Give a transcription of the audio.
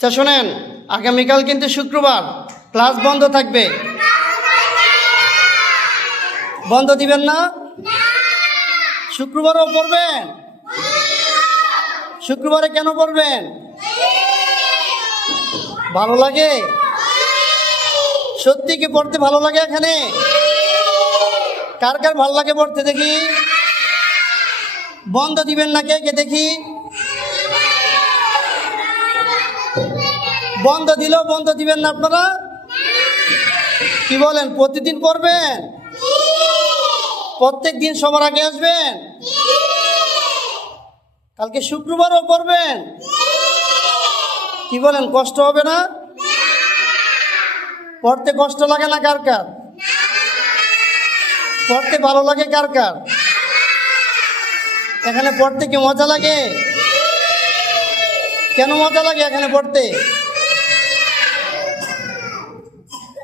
আচ্ছা শোনেন, আগামীকাল কিন্তু শুক্রবার, ক্লাস বন্ধ থাকবে। বন্ধ দিবেন না? শুক্রবারও পড়বেন? শুক্রবারে কেন পড়বেন? ভালো লাগে? সত্যি কি পড়তে ভালো লাগে? এখানে কার কার ভালো লাগে পড়তে দেখি? বন্ধ দিবেন না কে কে দেখি? বন্ধ দিলেও বন্ধ দিবেন না আপনারা? কি বলেন, প্রতিদিন পড়বেন? প্রত্যেক দিন সবার আগে আসবেন? কালকে শুক্রবারও পড়বেন? কি বলেন, কষ্ট হবে না? পড়তে কষ্ট লাগে না কার কার? পড়তে ভালো লাগে কার কার? এখানে পড়তে কি মজা লাগে? কেন মজা লাগে এখানে পড়তে?